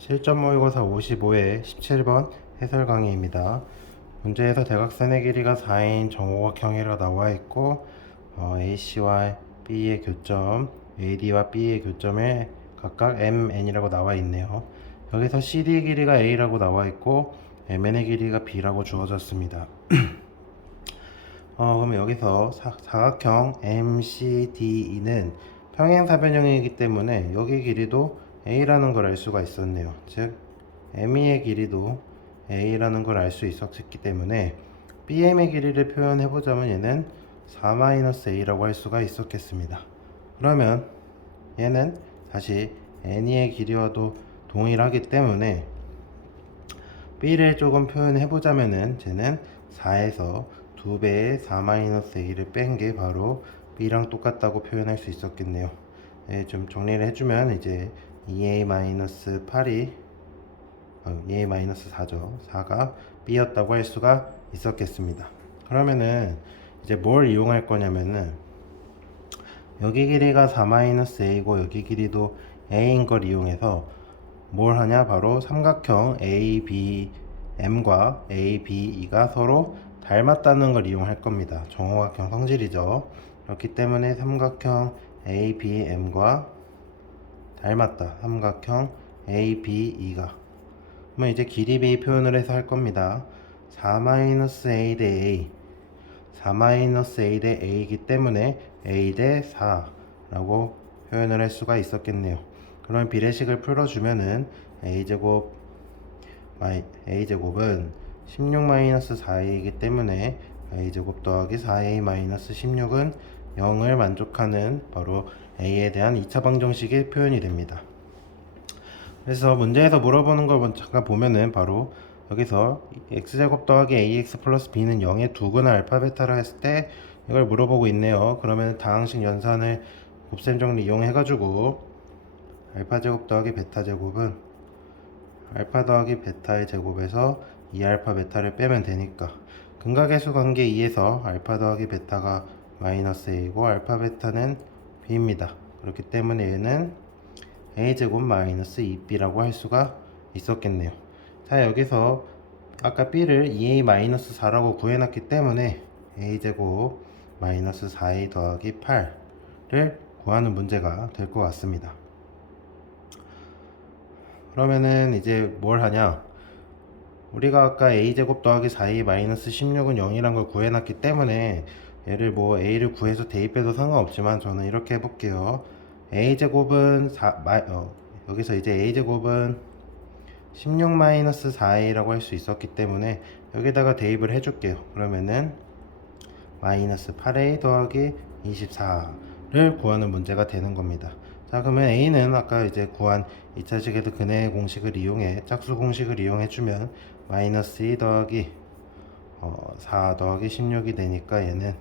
실전 모의고사 55회 17번 해설 강의입니다. 문제에서 대각선의 길이가 4인 정오각형이라 나와 있고 AC와 B의 교점, AD와 B의 교점에 각각 MN이라고 나와 있네요. 여기서 CD 길이가 A라고 나와 있고 MN의 길이가 B라고 주어졌습니다. 그러면 여기서 사각형 MCDE는 평행사변형이기 때문에 여기 길이도 A라는 걸 알 수가 있었네요. 즉 ME의 길이도 A라는 걸 알 수 있었기 때문에 BM의 길이를 표현해 보자면 얘는 4-A라고 할 수가 있었겠습니다. 그러면 얘는 다시 NE의 길이와도 동일하기 때문에 B를 조금 표현해 보자면은 쟤는 4에서 2배의 4-A를 뺀 게 바로 B랑 똑같다고 표현할 수 있었겠네요. 좀 정리를 해주면 이제 2A-8이 2A-4죠. 4가 B였다고 할 수가 있었겠습니다. 그러면은 이제 뭘 이용할 거냐면은 여기 길이가 4-A고 여기 길이도 A인 걸 이용해서 뭘 하냐? 바로 삼각형 ABM과 ABE가 서로 닮았다는 걸 이용할 겁니다. 정오각형 성질이죠. 그렇기 때문에 삼각형 ABM과 닮았다. 삼각형 ABE가. 그러면 이제 길이 B 표현을 해서 할 겁니다. 4-A 대 A. 4-A 대 A이기 때문에 A 대 4라고 표현을 할 수가 있었겠네요. 그러면 비례식을 풀어주면은 A제곱은 16-4A이기 때문에 A제곱 더하기 4A-16은 0을 만족하는 바로 A에 대한 2차 방정식의 표현이 됩니다. 그래서 문제에서 물어보는 걸 잠깐 보면은 바로 여기서 x제곱 더하기 ax 플러스 b는 0의 두근의 알파 베타라 했을 때 이걸 물어보고 있네요. 그러면 다항식 연산을 곱셈 정리 이용해 가지고 알파 제곱 더하기 베타 제곱은 알파 더하기 베타의 제곱에서 2알파 베타를 빼면 되니까 근각계수 관계 2에서 알파 더하기 베타가 마이너스 a고 알파 베타는 b입니다. 그렇기 때문에 얘는 a제곱 마이너스 2b라고 할 수가 있었겠네요. 자, 여기서 아까 b를 2a 마이너스 4라고 구해놨기 때문에 a제곱 마이너스 4a 더하기 8를 구하는 문제가 될 것 같습니다. 그러면은 이제 뭘 하냐? 우리가 아까 a제곱 더하기 4a 마이너스 16은 0이란 걸 구해놨기 때문에 얘를 a를 구해서 대입해도 상관없지만 저는 이렇게 해볼게요. a제곱은 여기서 이제 a제곱은 16-4a라고 할 수 있었기 때문에 여기다가 대입을 해줄게요. 그러면은 마이너스 8a 더하기 24를 구하는 문제가 되는 겁니다. 자, 그러면 a는 아까 이제 구한 2차식에서 근해의 공식을 이용해 짝수 공식을 이용해 주면 마이너스 2 더하기 4 더하기 16이 되니까 얘는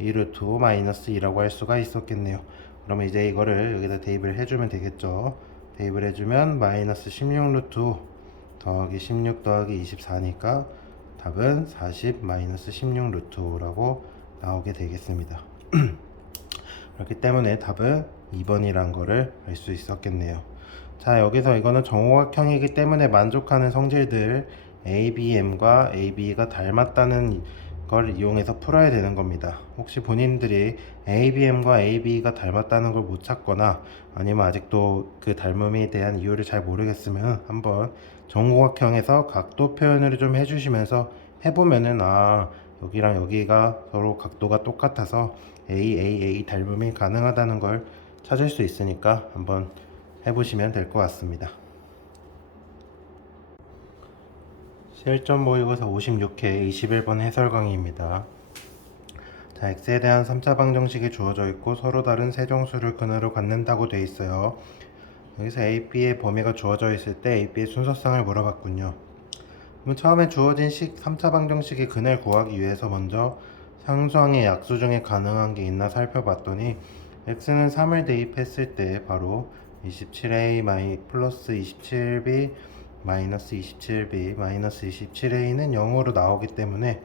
2루트 5 마이너스 2라고 할 수가 있었겠네요. 그러면 이제 이거를 여기다 대입을 해주면 되겠죠. 대입을 해주면 마이너스 16 루트 5 더하기 16 더하기 24니까 답은 40 마이너스 16 루트 5라고 나오게 되겠습니다. 그렇기 때문에 답은 2번이란 거를 알 수 있었겠네요. 자, 여기서 이거는 정오각형이기 때문에 만족하는 성질들 ABM과 AB가 닮았다는 걸 이용해서 풀어야 되는 겁니다. 혹시 본인들이 ABM과 AB가 닮았다는 걸 못 찾거나 아니면 아직도 그 닮음에 대한 이유를 잘 모르겠으면 한번 정오각형에서 각도 표현을 좀 해주시면서 해보면은 여기랑 여기가 서로 각도가 똑같아서 A 닮음이 가능하다는 걸 찾을 수 있으니까 한번 해보시면 될 것 같습니다. 실전 모의고사 56회 21번 해설 강의입니다. 자, x에 대한 3차 방정식이 주어져 있고 서로 다른 세정수를 근으로 갖는다고 되어 있어요. 여기서 AB의 범위가 주어져 있을 때 AB의 순서상을 물어봤군요. 그럼 처음에 주어진 3차 방정식의 근을 구하기 위해서 먼저 상수항의 약수 중에 가능한 게 있나 살펴봤더니 x는 3을 대입했을 때 바로 27a 플러스 27b 마이너스 27b 마이너스 27a는 0으로 나오기 때문에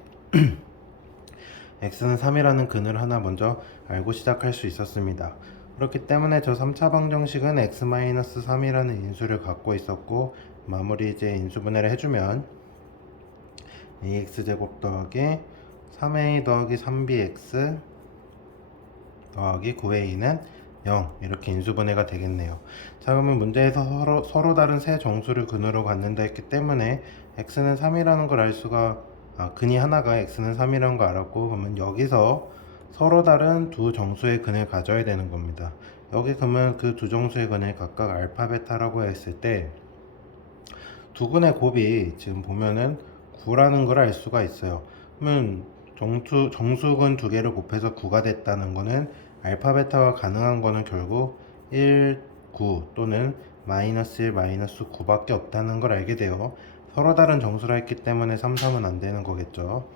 x는 3이라는 근을 하나 먼저 알고 시작할 수 있었습니다. 그렇기 때문에 저 3차 방정식은 x-3이라는 인수를 갖고 있었고, 마무리 이제 인수분해를 해주면 ax제곱 더하기 3a 더하기 3bx 더하기 9a는 0, 이렇게 인수분해가 되겠네요. 자, 그러면 문제에서 서로 다른 세 정수를 근으로 갖는다 했기 때문에 x는 3이라는 걸 알 수가, 근이 하나가 x는 3이라는 걸 알았고, 그러면 여기서 서로 다른 두 정수의 근을 가져야 되는 겁니다. 여기 그러면 그 두 정수의 근을 각각 알파 베타라고 했을 때 두 근의 곱이 지금 보면은 9라는 걸 알 수가 있어요. 그러면 정수근 두 개를 곱해서 9가 됐다는 거는 알파 베타가 가능한 거는 결국 1, 9 또는 마이너스 1, 마이너스 9밖에 없다는 걸 알게 돼요. 서로 다른 정수라 했기 때문에 3, 3은 안 되는 거겠죠.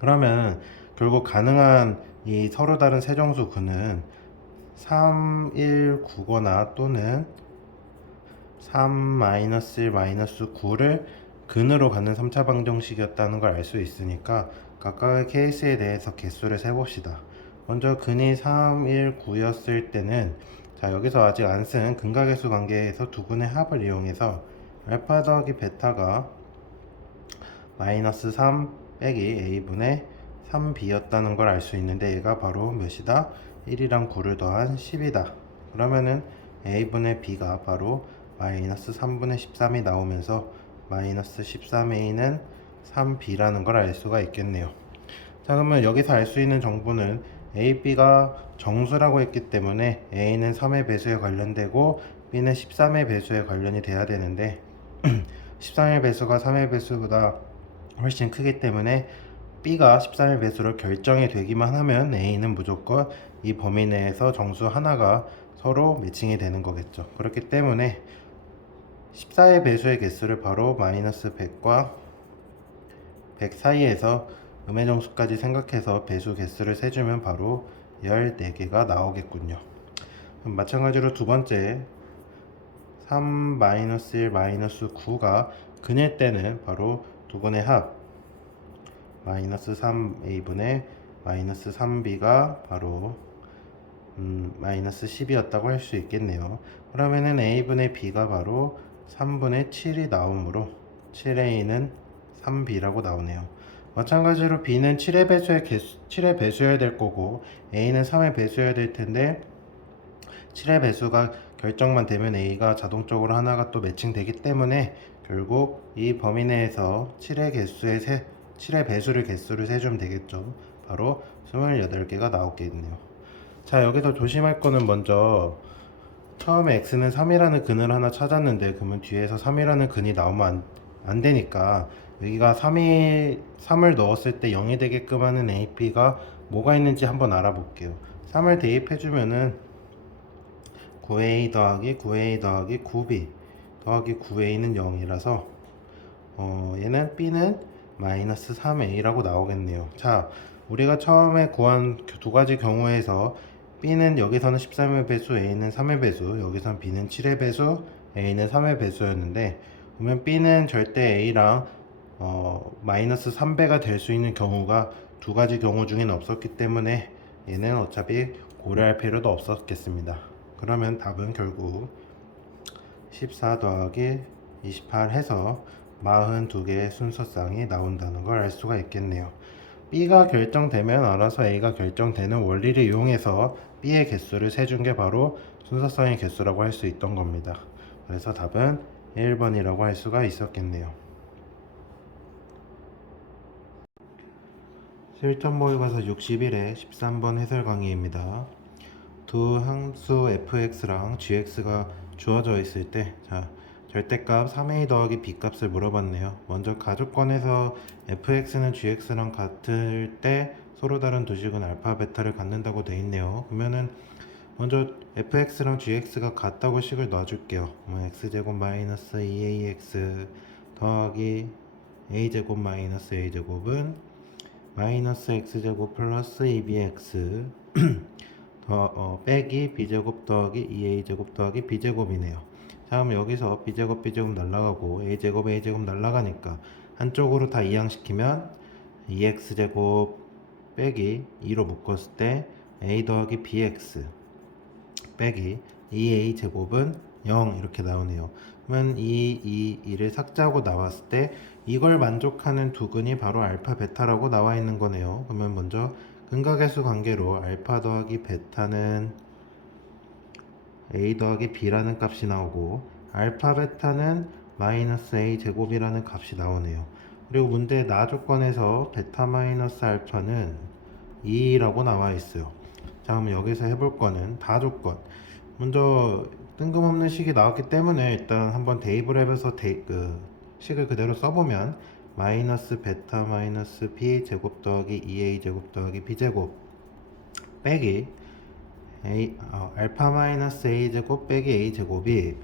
그러면 결국 가능한 이 서로 다른 세정수 근은 3, 1, 9거나 또는 3, 마이너스 1, 마이너스 9를 근으로 갖는 3차 방정식이었다는 걸 알 수 있으니까 각각의 케이스에 대해서 개수를 세봅시다. 먼저 근이 3, 1, 9였을 때는, 자, 여기서 아직 안 쓴 근각계수 관계에서 두 근의 합을 이용해서 알파 더하기 베타가 마이너스 3 빼기 a분의 3b였다는 걸 알 수 있는데, 얘가 바로 몇이다? 1이랑 9를 더한 10이다. 그러면은 a분의 b가 바로 마이너스 3분의 13이 나오면서 마이너스 13a는 3b라는 걸 알 수가 있겠네요. 자, 그러면 여기서 알 수 있는 정보는 a, b가 정수라고 했기 때문에 a는 3의 배수에 관련되고 b는 13의 배수에 관련이 돼야 되는데 13의 배수가 3의 배수보다 훨씬 크기 때문에 b가 13의 배수로 결정이 되기만 하면 a는 무조건 이 범위 내에서 정수 하나가 서로 매칭이 되는 거겠죠. 그렇기 때문에 14의 배수의 개수를 바로 마이너스 100과 100 사이에서 음의 정수까지 생각해서 배수 개수를 세주면 바로 14개가 나오겠군요. 마찬가지로 두 번째 3 마이너스 1 마이너스 9가 근일 때는 바로 두 근의 합 마이너스 3a분의 마이너스 3b가 바로 마이너스 10이었다고 할 수 있겠네요. 그러면은 a분의 b가 바로 3분의 7이 나오므로 7a는 3b라고 나오네요. 마찬가지로 b는 7의 배수여야 될 거고 a는 3의 배수여야 될 텐데 7의 배수가 결정만 되면 a가 자동적으로 하나가 또 매칭되기 때문에 결국 이 범위 내에서 7의 배수를 개수를 세주면 되겠죠. 바로 28개가 나오겠네요. 자, 여기서 조심할 거는 먼저 처음에 x는 3이라는 근을 하나 찾았는데, 그러면 뒤에서 3이라는 근이 나오면 안 되니까 여기가 3을 넣었을 때 0이 되게끔 하는 AP가 뭐가 있는지 한번 알아볼게요. 3을 대입해주면은 9a 더하기 9a 더하기 9b 더하기 9a는 0이라서 얘는 b는 마이너스 3a라고 나오겠네요. 자, 우리가 처음에 구한 두 가지 경우에서 b는 여기서는 13의 배수, a는 3의 배수, 여기서는 b는 7의 배수, a는 3의 배수였는데, 그러면 b는 절대 a랑 마이너스 3배가 될 수 있는 경우가 두 가지 경우 중에는 없었기 때문에 얘는 어차피 고려할 필요도 없었겠습니다. 그러면 답은 결국 14 더하기 28 해서 42개의 순서쌍이 나온다는 걸 알 수가 있겠네요. B가 결정되면 알아서 A가 결정되는 원리를 이용해서 B의 개수를 세준 게 바로 순서쌍의 개수라고 할 수 있던 겁니다. 그래서 답은 1번이라고 할 수가 있었겠네요. 실전 모의고사 61회 13번 해설 강의입니다. 두 함수 fx랑 gx가 주어져 있을 때, 자, 절대값 3a 더하기 b 값을 물어봤네요. 먼저 가족권에서 fx는 gx랑 같을 때 서로 다른 두 식은 알파 베타를 갖는다고 돼 있네요. 그러면은 먼저 fx랑 gx가 같다고 식을 놔줄게요. x제곱 마이너스 2ax 더하기 a제곱 마이너스 a제곱은 마이너스 x제곱 플러스 2bx 빼기 b제곱 더하기 2a제곱 더하기 b제곱이네요. 자, 그럼 여기서 b제곱 b제곱 날라가고 a제곱 a제곱 날라가니까 한쪽으로 다 이항시키면 2x제곱 빼기 2로 묶었을 때 a 더하기 bx 빼기 2a 제곱은 0 이렇게 나오네요. 그러면 2를 삭제하고 나왔을 때 이걸 만족하는 두근이 바로 알파 베타라고 나와 있는 거네요. 그러면 먼저 근각계수 관계로 알파 더하기 베타는 a 더하기 b라는 값이 나오고 알파 베타는 마이너스 a 제곱이라는 값이 나오네요. 그리고 문제 나 조건에서 베타 마이너스 알파는 2라고 나와 있어요. 자, 그럼 여기서 해볼 거는 다 조건. 먼저 뜬금없는 식이 나왔기 때문에 일단 한번 대입을 해서 식을 그대로 써보면 마이너스 베타 마이너스 b 제곱 더하기 2a 제곱 더하기 b 제곱 빼기 알파 마이너스 a 제곱 빼기 a 제곱이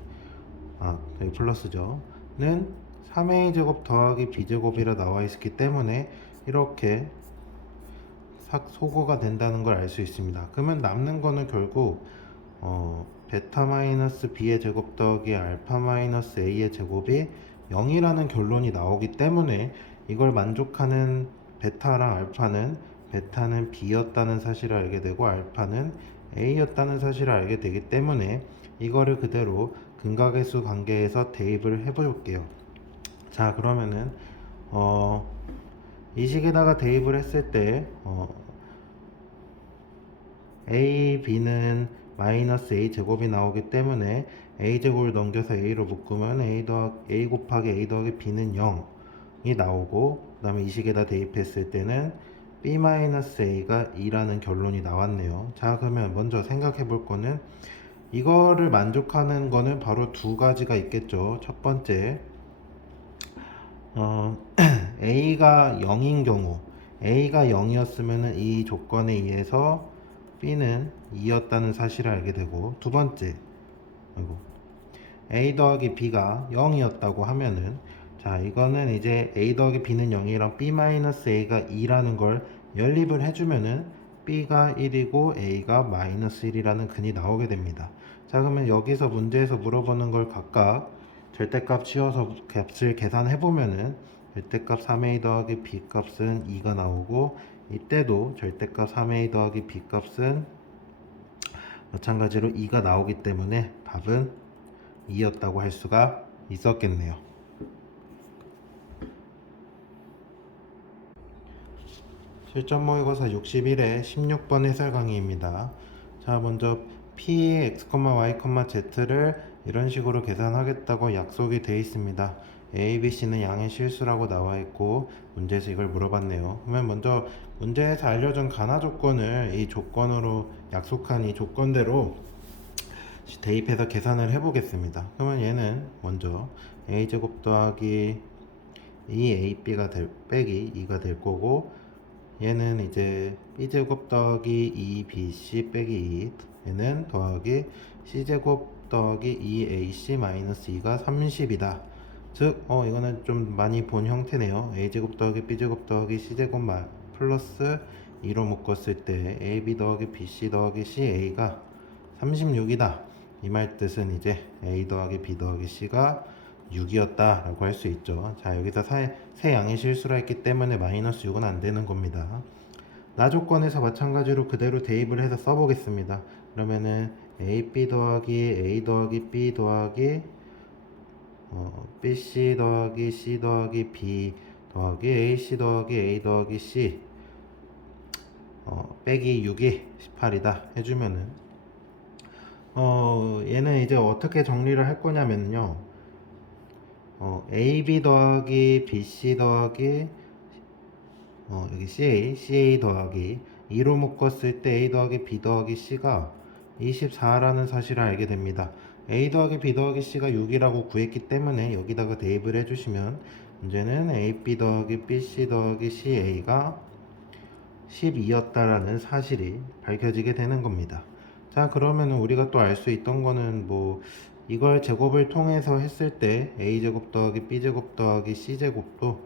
여기 플러스죠 는 3a 제곱 더하기 b 제곱이라 나와 있기 때문에 이렇게 소거가 된다는 걸 알 수 있습니다. 그러면 남는 거는 결국 베타 마이너스 b의 제곱 더하기 알파 마이너스 a의 제곱이 0이라는 결론이 나오기 때문에 이걸 만족하는 베타랑 알파는 베타는 b였다는 사실을 알게 되고 알파는 a였다는 사실을 알게 되기 때문에 이거를 그대로 근각계수 관계에서 대입을 해볼게요. 자, 그러면은 이 식에다가 대입을 했을 때 a, b는 마이너스 a 제곱이 나오기 때문에 a 제곱을 넘겨서 a로 묶으면 a 곱하기 a 더하기 b는 0이 나오고 그 다음에 이 식에다 대입했을 때는 b 마이너스 a가 2라는 결론이 나왔네요. 자, 그러면 먼저 생각해 볼 거는 이거를 만족하는 거는 바로 두 가지가 있겠죠. 첫 번째 a가 0인 경우 a가 0이었으면 이 조건에 의해서 b는 2였다는 사실을 알게 되고 두 번째 a 더하기 b가 0이었다고 하면은 자, 이거는 이제 a 더하기 b는 0이랑 b 마이너스 a가 2라는 걸 연립을 해주면은 b가 1이고 a가 마이너스 1이라는 근이 나오게 됩니다. 자, 그러면 여기서 문제에서 물어보는 걸 각각 절대값 치워서 값을 계산해 보면은 절대값 3a 더하기 b 값은 2가 나오고 이때도 절대값 3a 더하기 b 값은 마찬가지로 2가 나오기 때문에 답은 2였다고 할 수가 있었겠네요. 실전 모의고사 61회 16번 해설 강의입니다. 자, 먼저 P의 x, y, z를 이런 식으로 계산하겠다고 약속이 되어 있습니다. A, B, C는 양의 실수라고 나와 있고 문제에서 이걸 물어봤네요. 그러면 먼저 문제에서 알려준 가나 조건을 이 조건으로 약속한 이 조건대로 대입해서 계산을 해보겠습니다. 그러면 얘는 먼저 a제곱 더하기 2ab가 빼기 2가 될 거고 얘는 이제 b제곱 더하기 2bc 빼기 2 얘는 더하기 c제곱 더하기 2ac 마이너스 2가 30이다. 즉 이거는 좀 많이 본 형태네요. a제곱 더하기 b제곱 더하기 c제곱 플러스 2로 묶었을 때 ab 더하기 bc 더하기 ca가 36이다. 이 말 뜻은 이제 a 더하기 b 더하기 c가 6이었다 라고 할 수 있죠. 자, 여기서 세 양의 실수라 했기 때문에 마이너스 6은 안 되는 겁니다. 나 조건에서 마찬가지로 그대로 대입을 해서 써보겠습니다. 그러면은 ab 더하기 a 더하기 b 더하기 bc 더하기 c 더하기 b 더하기 ac 더하기 a 더하기 c 빼기 6이 18이다 해주면은 얘는 이제 어떻게 정리를 할 거냐면요. AB 더하기 BC 더하기 여기 CA 더하기 2로 묶었을 때 A 더하기 B 더하기 C가 24라는 사실을 알게 됩니다. A 더하기 B 더하기 C가 6이라고 구했기 때문에 여기다가 대입을 해주시면 문제는 AB 더하기 BC 더하기 CA가 12였다라는 사실이 밝혀지게 되는 겁니다. 자, 그러면 우리가 또 알 수 있던 거는 뭐 이걸 제곱을 통해서 했을 때 a제곱 더하기 b제곱 더하기 c제곱도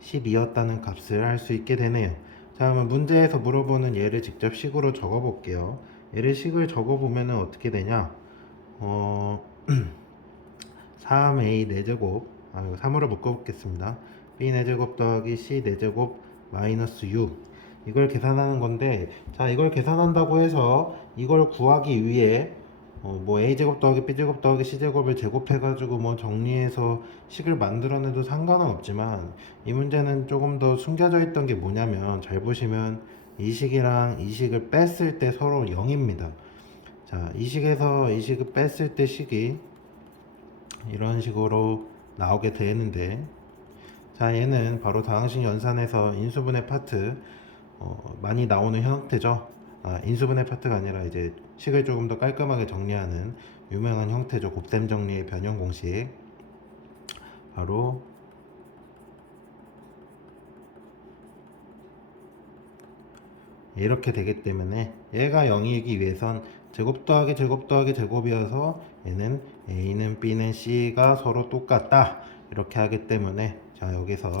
12였다는 값을 알 수 있게 되네요. 자, 그러면 문제에서 물어보는 얘를 직접 식으로 적어 볼게요. 얘를 식을 적어 보면 어떻게 되냐 3a 4제곱 3으로 묶어 보겠습니다. b 4제곱 더하기 c 4제곱 마이너스 6 이걸 계산하는 건데, 자, 이걸 계산한다고 해서 이걸 구하기 위해 뭐 a제곱 더하기 b제곱 더하기 c제곱을 제곱해가지고 뭐 정리해서 식을 만들어내도 상관은 없지만, 이 문제는 조금 더 숨겨져 있던 게 뭐냐면, 잘 보시면 이 식이랑 이 식을 뺐을 때 서로 0입니다. 자, 이 식에서 이 식을 뺐을 때 식이 이런 식으로 나오게 되는데, 자, 얘는 바로 다항식 연산에서 인수분해 파트 많이 나오는 형태죠. 인수분해 파트가 아니라 이제 식을 조금 더 깔끔하게 정리하는 유명한 형태죠. 곱셈 정리의 변형 공식. 바로 이렇게 되기 때문에 얘가 0이기 위해선 제곱 더하기 제곱 더하기 제곱이어서 얘는 A는 B는 C가 서로 똑같다 이렇게 하기 때문에, 자, 여기서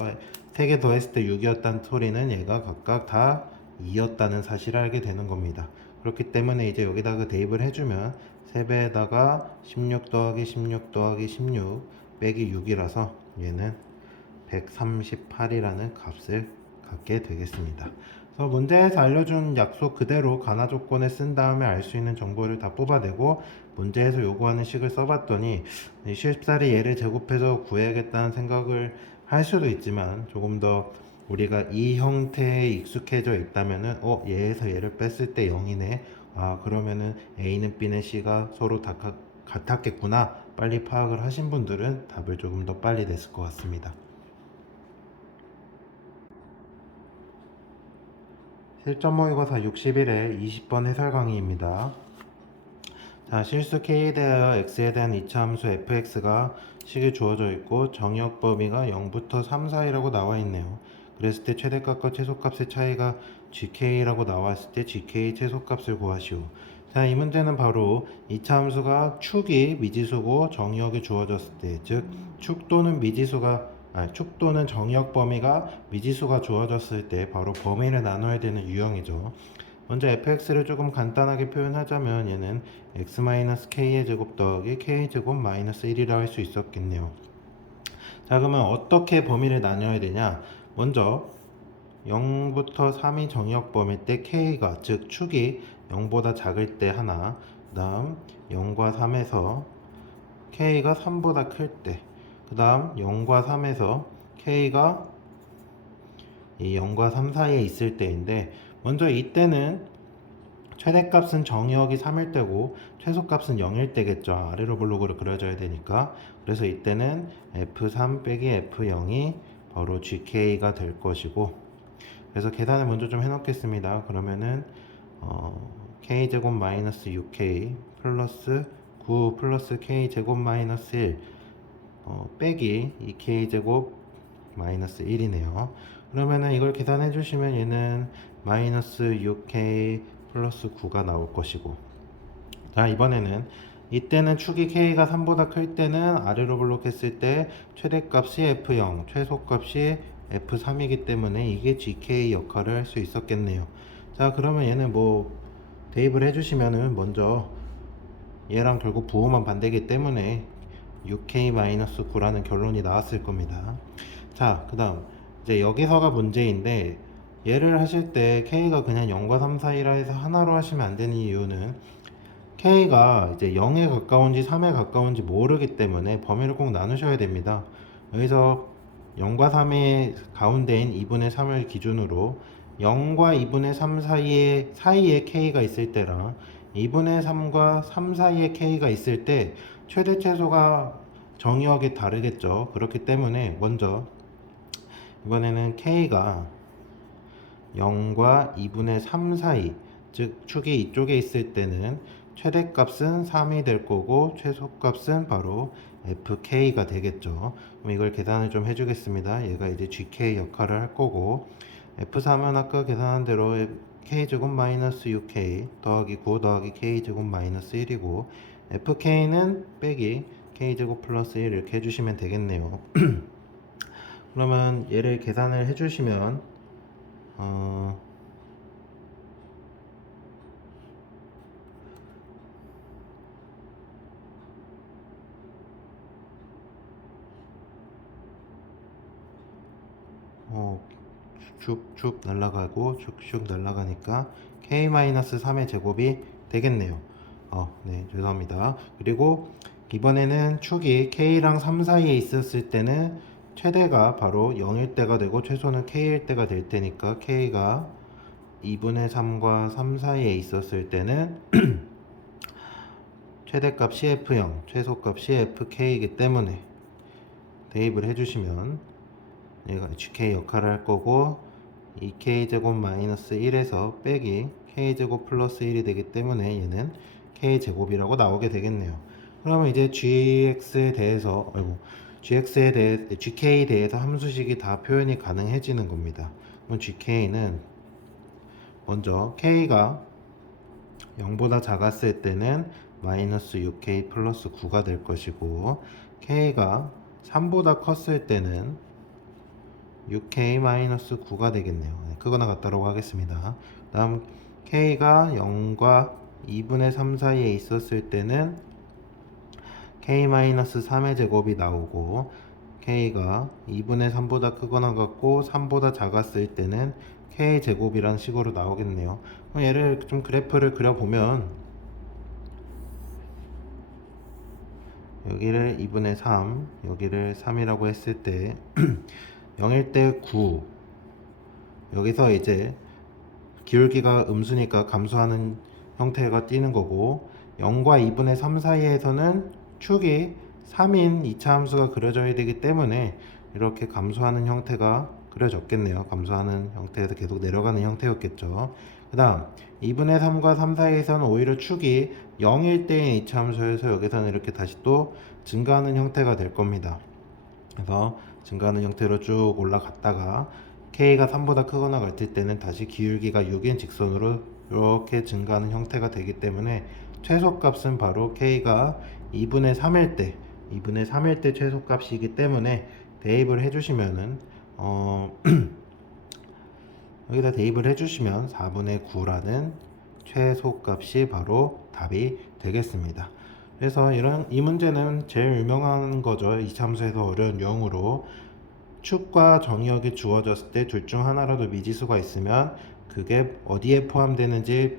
3개 더했을 때 6이었다는 소리는 얘가 각각 다 2였다는 사실을 알게 되는 겁니다. 그렇기 때문에 이제 여기다가 대입을 해주면 3배에다가 16 더하기 16 더하기 16 빼기 6이라서 얘는 138이라는 값을 갖게 되겠습니다. 그래서 문제에서 알려준 약속 그대로 가나 조건에 쓴 다음에 알 수 있는 정보를 다 뽑아내고 문제에서 요구하는 식을 써봤더니 쉽사리 얘를 제곱해서 구해야겠다는 생각을 할 수도 있지만, 조금 더 우리가 이 형태에 익숙해져 있다면은 얘에서 얘를 뺐을 때 0이네, 그러면은 A는 B는 C가 서로 다 같았겠구나 빨리 파악을 하신 분들은 답을 조금 더 빨리 냈을 것 같습니다. 실전 모의고사 60일에 20번 해설 강의입니다. 자, 실수 k에 대하여 x에 대한 이차함수 fx가 식이 주어져 있고 정의역 범위가 0부터 3 사이라고 나와 있네요. 그랬을 때 최대값과 최소값의 차이가 gk라고 나왔을 때 gk 최소값을 구하시오. 자, 이 문제는 바로 이차함수가 축이 미지수고 정의역이 주어졌을 때, 즉 축 또는 축 또는 정의역 범위가 미지수가 주어졌을 때 바로 범위를 나눠야 되는 유형이죠. 먼저 fx를 조금 간단하게 표현하자면 얘는 x-k의 제곱 더하기 k의 제곱 마이너스 1이라 할 수 있었겠네요. 자, 그러면 어떻게 범위를 나눠야 되냐? 먼저 0부터 3이 정의역 범위일 때 k가, 즉 축이 0보다 작을 때 하나, 그 다음 0과 3에서 k가 3보다 클 때, 그 다음 0과 3에서 k가 이 0과 3 사이에 있을 때인데, 먼저 이때는 최대값은 정의역이 3일 때고 최소값은 0일 때겠죠. 아래로 블록으로 그려져야 되니까. 그래서 이때는 f3 빼기 f0이 바로 gk가 될 것이고, 그래서 계산을 먼저 좀 해놓겠습니다. 그러면은 k제곱 마이너스 6k 플러스 9 플러스 k제곱 마이너스 1 빼기 2k제곱 마이너스 1이네요. 그러면은 이걸 계산해 주시면 얘는 마이너스 6k 플러스 9가 나올 것이고, 자, 이번에는 이때는 축이 k가 3보다 클 때는 아래로 블록했을 때 최대값이 f0 최소값이 f3이기 때문에 이게 gk 역할을 할 수 있었겠네요. 자, 그러면 얘는 뭐 대입을 해주시면은 먼저 얘랑 결국 부호만 반대기 때문에 6k-9라는 결론이 나왔을 겁니다. 자, 그 다음 이제 여기서가 문제인데, 얘를 하실 때 k가 그냥 0과 3 사이라 해서 하나로 하시면 안 되는 이유는 k가 이제 0에 가까운지 3에 가까운지 모르기 때문에 범위를 꼭 나누셔야 됩니다. 여기서 0과 3의 가운데인 2분의 3을 기준으로 0과 2분의 3 사이에 k가 있을 때랑 2분의 3과 3 사이에 k가 있을 때 최대 최소가 정의역이 다르겠죠. 그렇기 때문에 먼저 이번에는 k가 0과 2분의 3 사이, 즉 축이 이쪽에 있을 때는 최대값은 3이 될 거고 최소값은 바로 fk가 되겠죠. 그럼 이걸 계산을 좀 해주겠습니다. 얘가 이제 gk 역할을 할 거고, f3은 아까 계산한 대로 k제곱 마이너스 6k 더하기 9 더하기 k제곱 마이너스 1이고, fk는 빼기 k제곱 플러스 1 이렇게 해주시면 되겠네요. 그러면 얘를 계산을 해주시면 어, 쭉쭉쭉 날아가고 쭉쭉 날아가니까 k-3의 제곱이 되겠네요. 네, 죄송합니다. 그리고 이번에는 축이 k랑 3 사이에 있었을 때는 최대가 바로 0일 때가 되고 최소는 k일 때가 될 테니까 k가 2분의 3과 3 사이에 있었을 때는 최대값 CF0, 최소값 CFK이기 때문에 대입을 해주시면 얘가 HK 역할을 할 거고 2K제곱 마이너스 1에서 빼기 K제곱 플러스 1이 되기 때문에 얘는 K제곱이라고 나오게 되겠네요. 그러면 이제 GK에 대해서 함수식이 다 표현이 가능해지는 겁니다. 그럼 GK는 먼저 K가 0보다 작았을 때는 마이너스 6K 플러스 9가 될 것이고 K가 3보다 컸을 때는 6K-9가 되겠네요. 크거나 같다라고 하겠습니다. 다음 K가 0과 2분의 3 사이에 있었을 때는 K-3의 제곱이 나오고 K가 2분의 3보다 크거나 같고 3보다 작았을 때는 K제곱이라는 식으로 나오겠네요. 얘를 좀 그래프를 그려보면 여기를 2분의 3, 여기를 3이라고 했을 때 0일 때 9, 여기서 이제 기울기가 음수니까 감소하는 형태가 띄는 거고 0과 2분의 3 사이에서는 축이 3인 2차 함수가 그려져야 되기 때문에 이렇게 감소하는 형태가 그려졌겠네요. 감소하는 형태에서 계속 내려가는 형태였겠죠. 그 다음 2분의 3과 3 사이에서는 오히려 축이 0일 때인 2차 함수여서 여기서는 이렇게 다시 또 증가하는 형태가 될 겁니다. 그래서 증가하는 형태로 쭉 올라갔다가 K가 3보다 크거나 같을 때는 다시 기울기가 6인 직선으로 이렇게 증가하는 형태가 되기 때문에 최소값은 바로 K가 2분의 3일 때 최소값이기 때문에 대입을 해주시면은 여기다 대입을 해주시면 4분의 9라는 최소값이 바로 답이 되겠습니다. 그래서 이 문제는 제일 유명한 거죠. 2차 함수에서 어려운 유형으로 축과 정의역이 주어졌을 때 둘 중 하나라도 미지수가 있으면 그게 어디에 포함되는지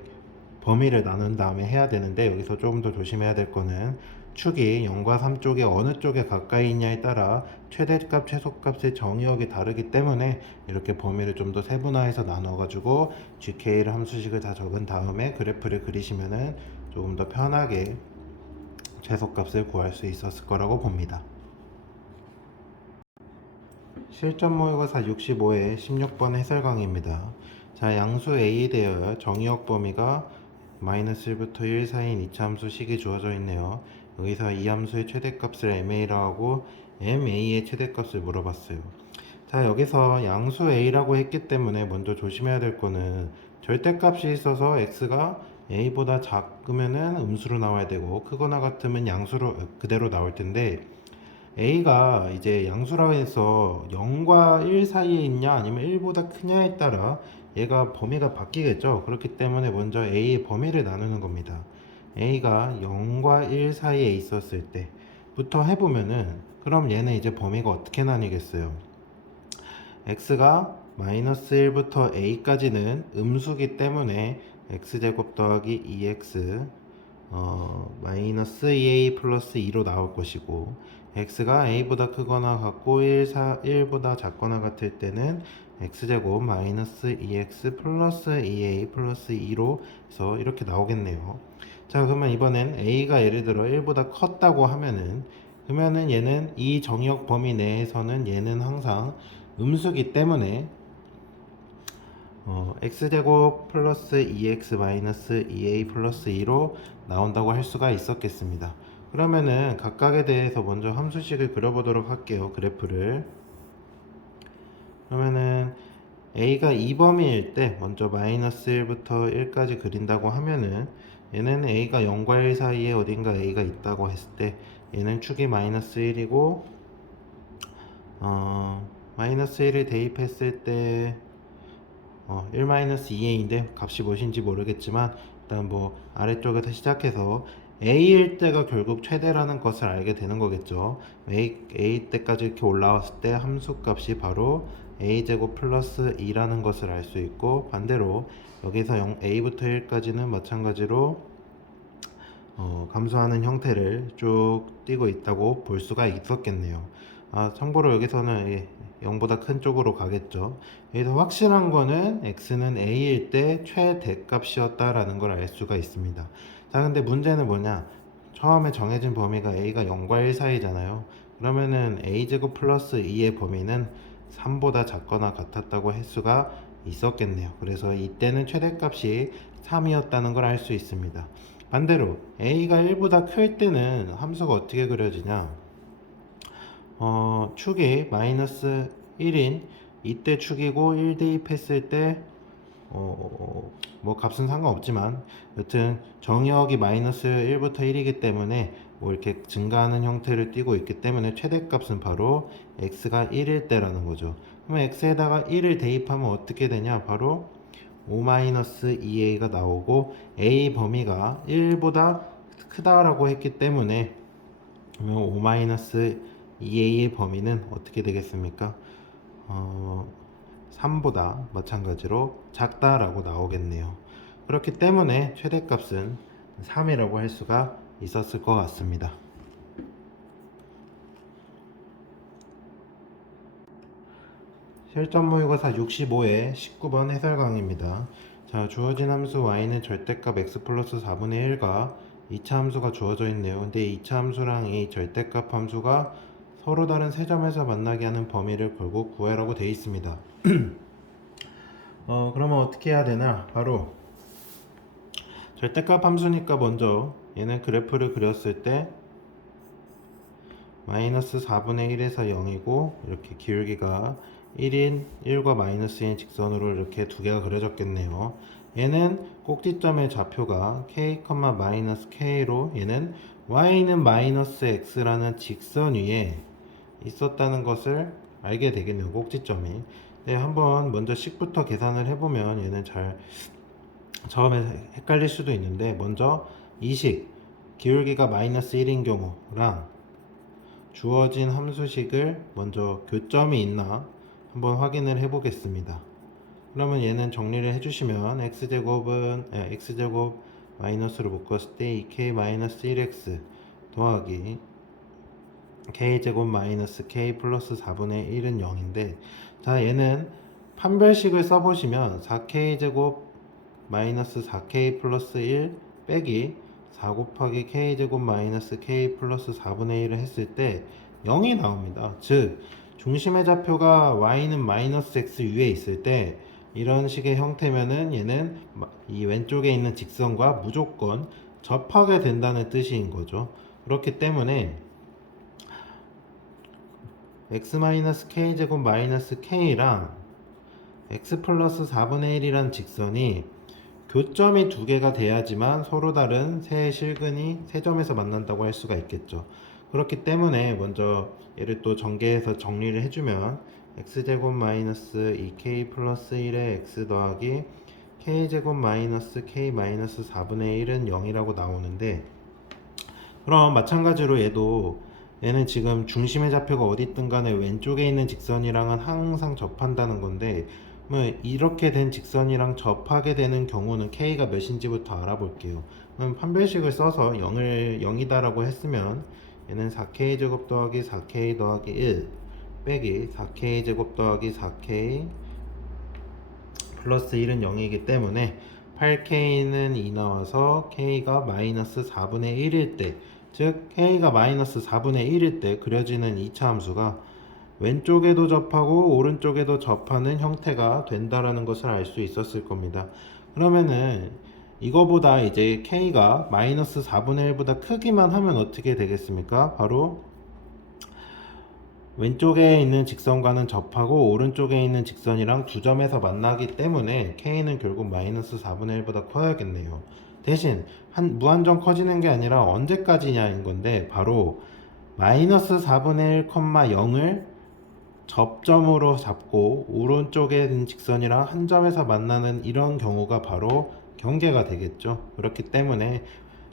범위를 나눈 다음에 해야 되는데 여기서 조금 더 조심해야 될 거는 축이 0과 3 쪽에 어느 쪽에 가까이 있냐에 따라 최대값, 최소값의 정의역이 다르기 때문에 이렇게 범위를 좀 더 세분화해서 나눠 가지고 GK를 함수식을 다 적은 다음에 그래프를 그리시면은 조금 더 편하게 최소값을 구할 수 있었을 거라고 봅니다. 실전 모의고사 65회 16번 해설 강의입니다. 자, 양수 A에 대하여 정의역 범위가 마이너스 1부터 1 사이인 2차 함수 식이 주어져 있네요. 여기서 이 함수의 최대값을 MA라고 하고 MA의 최대값을 물어봤어요. 자, 여기서 양수 A라고 했기 때문에 먼저 조심해야 될 거는 절대값이 있어서 X가 A보다 작으면은 음수로 나와야 되고 크거나 같으면 양수로 그대로 나올 텐데 A가 이제 양수라고 해서 0과 1 사이에 있냐 아니면 1보다 크냐에 따라 얘가 범위가 바뀌겠죠. 그렇기 때문에 먼저 A의 범위를 나누는 겁니다. A가 0과 1 사이에 있었을 때부터 해보면은 그럼 얘는 이제 범위가 어떻게 나뉘겠어요? X가 마이너스 1부터 A까지는 음수기 때문에 X제곱 더하기 2X 마이너스 2A 플러스 2로 나올 것이고 x가 a보다 크거나 같고 1보다 작거나 같을 때는 x제곱 마이너스 2x 플러스 2a 플러스 2로 해서 이렇게 나오겠네요. 자, 그러면 이번엔 a가 예를 들어 1보다 컸다고 그러면은 얘는 이 정의역 범위 내에서는 얘는 항상 음수기 때문에 x제곱 플러스 2x 마이너스 2a 플러스 2로 나온다고 할 수가 있었겠습니다. 그러면은 각각에 대해서 먼저 함수식을 그려보도록 할게요. 그래프를. 그러면은 a가 2범위일 때 먼저 마이너스 1부터 1까지 그린다고 하면은 얘는 a가 0과 1 사이에 어딘가 a가 있다고 했을 때 얘는 축이 마이너스 1이고 마이너스 1을 대입했을 때 1-2a인데 값이 무엇인지 모르겠지만 일단 뭐 아래쪽에서 시작해서 a일 때가 결국 최대라는 것을 알게 되는 거겠죠. a 때까지 이렇게 올라왔을 때 함수 값이 바로 a제곱 플러스 2라는 것을 알 수 있고, 반대로 여기서 a부터 1까지는 마찬가지로 감소하는 형태를 쭉 띄고 있다고 볼 수가 있었겠네요. 참고로 여기서는 0보다 큰 쪽으로 가겠죠. 여기서 확실한 거는 x는 a일 때 최대값이었다라는 걸 알 수가 있습니다. 자, 근데 문제는 뭐냐? 처음에 정해진 범위가 a가 0과 1 사이잖아요. 그러면은 a제곱 플러스 2의 범위는 3보다 작거나 같았다고 할 수가 있었겠네요. 그래서 이때는 최대값이 3이었다는 걸 알 수 있습니다. 반대로 a가 1보다 클 때는 함수가 어떻게 그려지냐? 축이 마이너스 1인 이때 축이고 1 대입했을 때 뭐 값은 상관없지만 여튼 정의역이 마이너스 1부터 1이기 때문에 뭐 이렇게 증가하는 형태를 띠고 있기 때문에 최대값은 바로 x가 1일 때라는 거죠. 그러면 x에다가 1을 대입하면 어떻게 되냐? 바로 5-2a가 나오고 a 범위가 1보다 크다라고 했기 때문에 그러면 5-2a의 범위는 어떻게 되겠습니까? 3보다 마찬가지로 작다라고 나오겠네요. 그렇기 때문에 최대값은 3이라고 할 수가 있었을 것 같습니다. 실전 모의고사 65의 19번 해설 강의입니다. 자, 주어진 함수 y는 절대값 x 플러스 4분의 1과 2차 함수가 주어져 있네요. 근데 2차 함수랑 이 절대값 함수가 서로 다른 세 점에서 만나게 하는 범위를 결국 구해라고 되어 있습니다. 그러면 어떻게 해야 되나? 바로 절대값 함수니까 먼저 얘는 그래프를 그렸을 때 마이너스 4분의 1에서 0이고 이렇게 기울기가 1인 1과 마이너스 1인 직선으로 이렇게 두 개가 그려졌겠네요. 얘는 꼭지점의 좌표가 k, 마이너스 k로 얘는 y는 마이너스 x라는 직선 위에 있었다는 것을 알게 되겠네요. 꼭지점이. 네, 한번 먼저 식부터 계산을 해보면 얘는 잘 처음에 헷갈릴 수도 있는데, 먼저 이 식 기울기가 마이너스 1인 경우랑 주어진 함수식을 먼저 교점이 있나 한번 확인을 해 보겠습니다. 그러면 얘는 정리를 해주시면 x제곱 마이너스로 묶었을 때 2k 마이너스 1x 더하기 k제곱 마이너스 k 플러스 4분의 1은 0인데, 자, 얘는 판별식을 써보시면 4k제곱 마이너스 4k 플러스 1 빼기 4 곱하기 k제곱 마이너스 k 플러스 4분의 1을 했을 때 0이 나옵니다. 즉 중심의 좌표가 y는 마이너스 x 위에 있을 때 이런 식의 형태면은 얘는 이 왼쪽에 있는 직선과 무조건 접하게 된다는 뜻인 거죠. 그렇기 때문에 x-k제곱 마이너스 k랑 x 플러스 4분의 1이란 직선이 교점이 두 개가 돼야지만 서로 다른 세 실근이 세 점에서 만난다고 할 수가 있겠죠. 그렇기 때문에 먼저 얘를 또 전개해서 정리를 해주면 x제곱 마이너스 2k 플러스 1의 x 더하기 k제곱 마이너스 k 마이너스 4분의 1은 0이라고 나오는데, 그럼 마찬가지로 얘는 지금 중심의 좌표가 어디 있든 간에 왼쪽에 있는 직선이랑은 항상 접한다는 건데, 이렇게 된 직선이랑 접하게 되는 경우는 k가 몇인지부터 알아볼게요. 그럼 판별식을 써서 0이다 라고 했으면 얘는 4k 제곱 더하기 4k 더하기 1 빼기 4k 제곱 더하기 4k 플러스 1은 0이기 때문에 8k는 2 나와서 k가 마이너스 4분의 1일 때, 즉 k가 마이너스 4분의 1일 때 그려지는 2차 함수가 왼쪽에도 접하고 오른쪽에도 접하는 형태가 된다라는 것을 알 수 있었을 겁니다. 그러면은 이거보다 이제 k가 마이너스 4분의 1보다 크기만 하면 어떻게 되겠습니까? 바로 왼쪽에 있는 직선과는 접하고 오른쪽에 있는 직선이랑 두 점에서 만나기 때문에 k는 결국 마이너스 4분의 1보다 커야겠네요. 대신 무한정 커지는 게 아니라 언제까지냐인 건데, 바로 마이너스 4분의 1, 0을 접점으로 잡고 오른쪽에 있는 직선이랑 한 점에서 만나는 이런 경우가 바로 경계가 되겠죠. 그렇기 때문에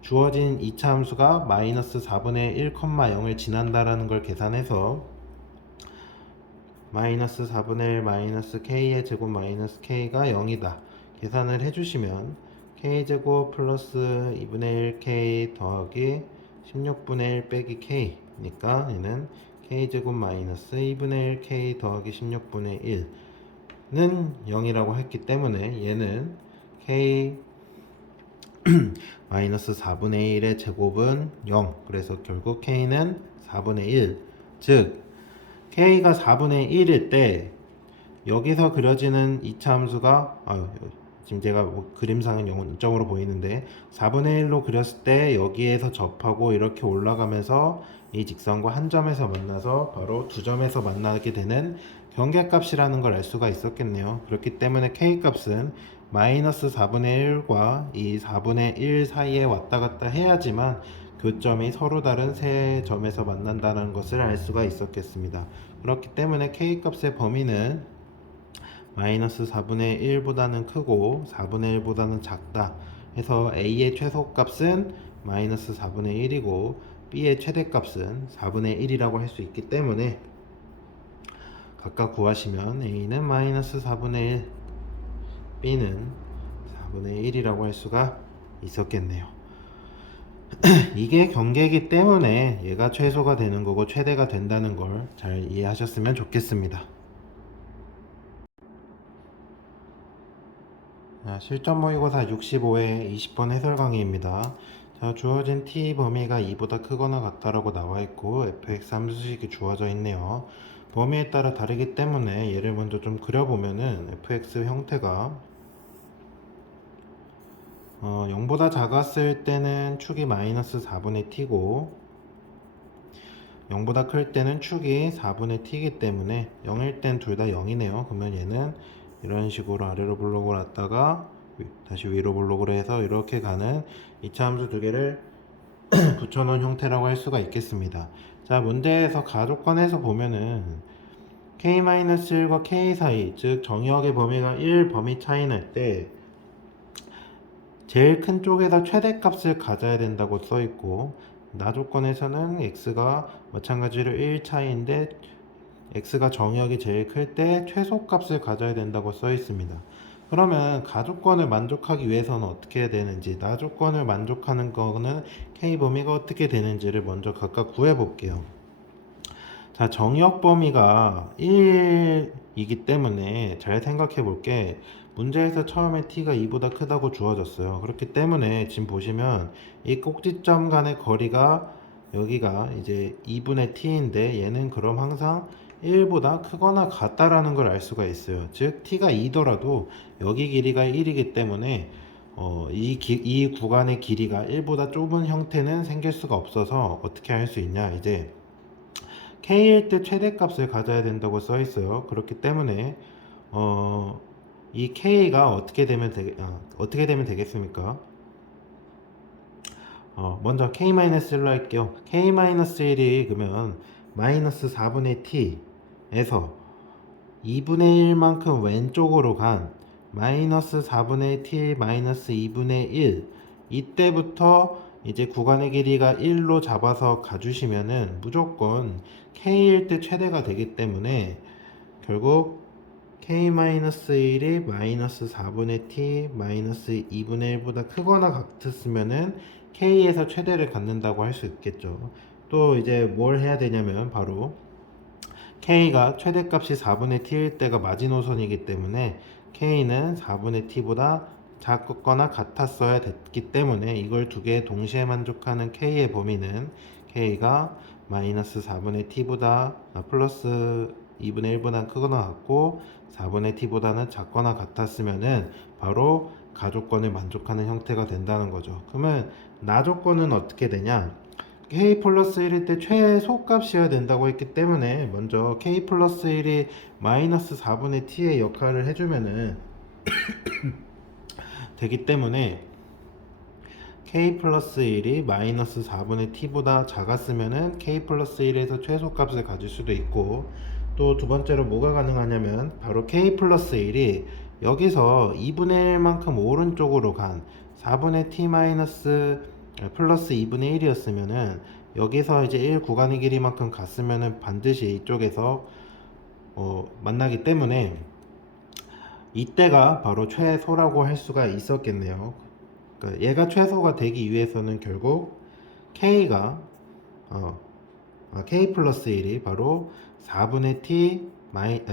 주어진 2차 함수가 마이너스 4분의 1, 0을 지난다라는 걸 계산해서 마이너스 4분의 1 마이너스 k의 제곱 마이너스 k가 0이다. 계산을 해주시면 k제곱 플러스 2분의 1 k 더하기 16분의 1 빼기 k니까 얘는 k제곱 마이너스 2분의 1 k 더하기 16분의 1는 0이라고 했기 때문에 얘는 k 마이너스 4분의 1의 제곱은 0. 그래서 결국 k는 4분의 1. 즉 k가 4분의 1일 때 여기서 그려지는 이차 함수가 지금 제가 그림상은 0점으로 보이는데 4분의 1로 그렸을 때 여기에서 접하고 이렇게 올라가면서 이 직선과 한 점에서 만나서 바로 두 점에서 만나게 되는 경계값이라는 걸 알 수가 있었겠네요. 그렇기 때문에 k값은 마이너스 4분의 1과 이 4분의 1 사이에 왔다 갔다 해야지만 교점이 서로 다른 세 점에서 만난다는 것을 알 수가 있었겠습니다. 그렇기 때문에 k값의 범위는 마이너스 4분의 1보다는 크고 4분의 1보다는 작다 해서 A의 최소값은 마이너스 4분의 1이고 B의 최대값은 4분의 1이라고 할 수 있기 때문에 각각 구하시면 A는 마이너스 4분의 1, B는 4분의 1이라고 할 수가 있었겠네요. 이게 경계이기 때문에 얘가 최소가 되는 거고 최대가 된다는 걸 잘 이해하셨으면 좋겠습니다. 실전 모의고사 65회 20번 해설 강의입니다. 자, 주어진 t 범위가 2보다 크거나 같다라고 나와 있고 fx 함수식이 주어져 있네요. 범위에 따라 다르기 때문에 얘를 먼저 좀 그려보면은 fx 형태가 0보다 작았을 때는 축이 마이너스 4분의 t고 0보다 클 때는 축이 4분의 t이기 때문에 0일 땐 둘 다 0이네요. 그러면 얘는 이런 식으로 아래로 블록을 놨다가 다시 위로 블록을 해서 이렇게 가는 이차 함수 두 개를 붙여놓은 형태라고 할 수가 있겠습니다. 자, 문제에서 가족관에서 보면은 k-1과 k 사이, 즉 정의역의 범위가 1 범위 차이 날 때 제일 큰 쪽에서 최대값을 가져야 된다고 써 있고 나조건에서는 x가 마찬가지로 1 차이인데 x가 정의역이 제일 클 때 최소값을 가져야 된다고 써 있습니다. 그러면 가조건을 만족하기 위해서는 어떻게 해야 되는지, 나조건을 만족하는 거는 k 범위가 어떻게 되는지를 먼저 각각 구해 볼게요. 자, 정의역 범위가 1이기 때문에 잘 생각해 볼게. 문제에서 처음에 t가 2보다 크다고 주어졌어요. 그렇기 때문에 지금 보시면 이 꼭지점 간의 거리가 여기가 이제 2분의 t인데 얘는 그럼 항상 1보다 크거나 같다라는 걸 알 수가 있어요. 즉 t가 2더라도 여기 길이가 1이기 때문에 이 구간의 길이가 1보다 좁은 형태는 생길 수가 없어서 어떻게 할 수 있냐, 이제 k일 때 최대값을 가져야 된다고 써 있어요. 그렇기 때문에 이 k가 어떻게 되면 되겠습니까? 먼저 k-1로 할게요. k-1이 그러면 마이너스 4분의 t에서 2분의 1만큼 왼쪽으로 간 마이너스 4분의 t 마이너스 2분의 1 이때부터 이제 구간의 길이가 1로 잡아서 가주시면은 무조건 k일 때 최대가 되기 때문에 결국 k-1이 마이너스 4분의 t 마이너스 2분의 1보다 크거나 같았으면은 k에서 최대를 갖는다고 할 수 있겠죠. 또 이제 뭘 해야 되냐면 바로 k가 최대값이 4분의 t일 때가 마지노선이기 때문에 k는 4분의 t보다 작거나 같았어야 됐기 때문에 이걸 두 개 동시에 만족하는 k의 범위는 k가 마이너스 4분의 t보다 플러스 2분의 1보다 크거나 같고 4분의 t보다는 작거나 같았으면은 바로 가조건을 만족하는 형태가 된다는 거죠. 그러면 나조건은 어떻게 되냐? k 플러스 1일 때 최소값이어야 된다고 했기 때문에 먼저 k 플러스 1이 마이너스 4분의 t의 역할을 해주면은 되기 때문에 k 플러스 1이 마이너스 4분의 t보다 작았으면은 k 플러스 1에서 최소값을 가질 수도 있고, 또 두 번째로 뭐가 가능하냐면 바로 k 플러스 1이 여기서 2분의 1만큼 오른쪽으로 간 4분의 t 마이너스 플러스 2분의 1이었으면은 여기서 이제 1 구간의 길이만큼 갔으면은 반드시 이쪽에서 만나기 때문에 이때가 바로 최소라고 할 수가 있었겠네요. 그러니까 얘가 최소가 되기 위해서는 결국 K가 K 플러스 1이 바로 4분의 T